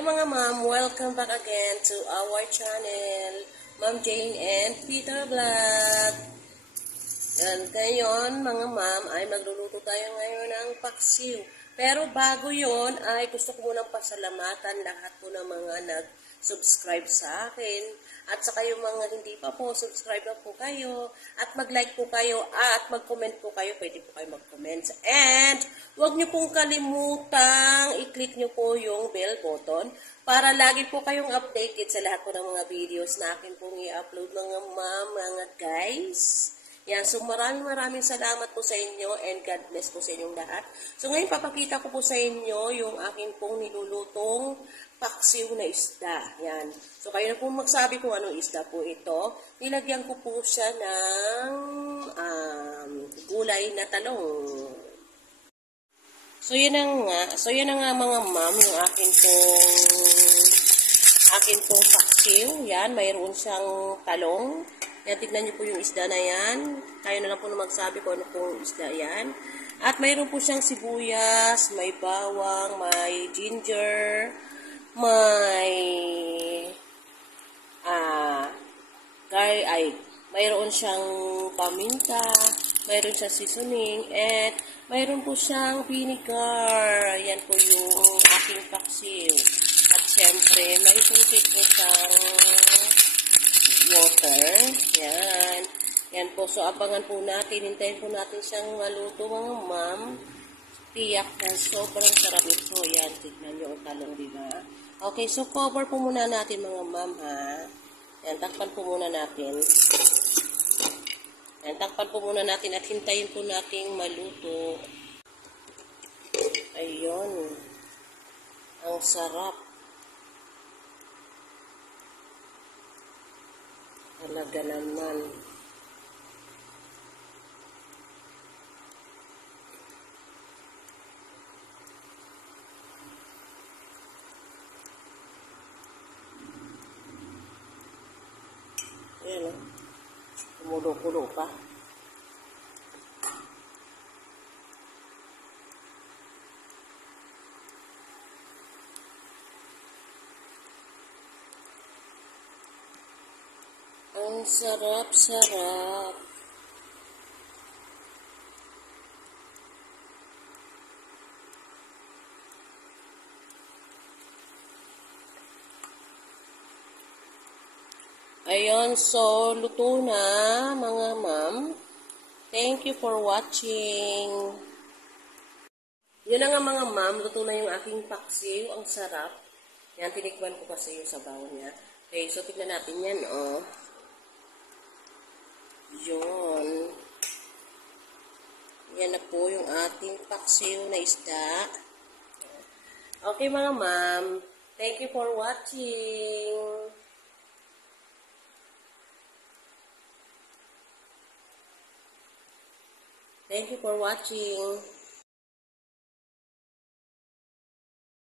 Hello mga ma'am, welcome back again to our channel, Ma'am Jane and Peter Vlog. Yan, ngayon mga ma'am ay magluluto tayo ngayon ng paksiw. Pero bago yon ay gusto ko munang pasalamatan lahat po ng mga nag-subscribe sa akin. At sa kayo mga hindi pa po, subscribe na po kayo. At mag-like po kayo at mag-comment po kayo. Pwede po kayo mag-comment. And huwag niyo pong kalimutang i-click niyo po yung bell button para lagi po kayong updated sa lahat po ng mga videos na akin pong i-upload mga ma'am, mga guys. Yan, so maraming salamat po sa inyo and God bless po sa inyong lahat. So ngayon papakita ko po sa inyo yung akin pong nilulutong paksiw na isda. Yan. So kayo na po magsabi kung anong isda po ito. Nilagyan ko po siya ng gulay na talong. So yan na nga mga ma'am yung akin pong paksiw. Yan, mayroon siyang talong. Yan, tignan niyo po yung isda na yan. Kayo na lang po na magsabi kung ano pong isda yan. At mayroon po siyang sibuyas, may bawang, may ginger, may mayroon siyang paminta, mayroon siyang seasoning, at mayroon po siyang vinegar. Yan po yung aking paksiw. At syempre, may tubig po siyang water. Yan. Yan po. So, abangan po natin. Hintayin po natin siyang maluto mga ma'am. Tiyak na sobrang sarap ito. Yan. Tignan nyo ang talong, diba? Okay. So, cover po muna natin mga ma'am, ha? Yan. Takpan po muna natin. Yan. Takpan po muna natin at hintayin po natin maluto. Ayun. Ang sarap. Talaga naman. Ayan o. Kumulo-kulo pa. Ang sarap-sarap. Ayun, so luto na mga ma'am. Thank you for watching. Yun na nga mga ma'am, luto na yung aking paksiw. Ang sarap. Yan, tinikman ko kasi yung sabaw niya. Okay, so tignan natin yan, oh. Yun. Yan na po yung ating paksiw na isda. Okay mga ma'am, thank you for watching. Thank you for watching.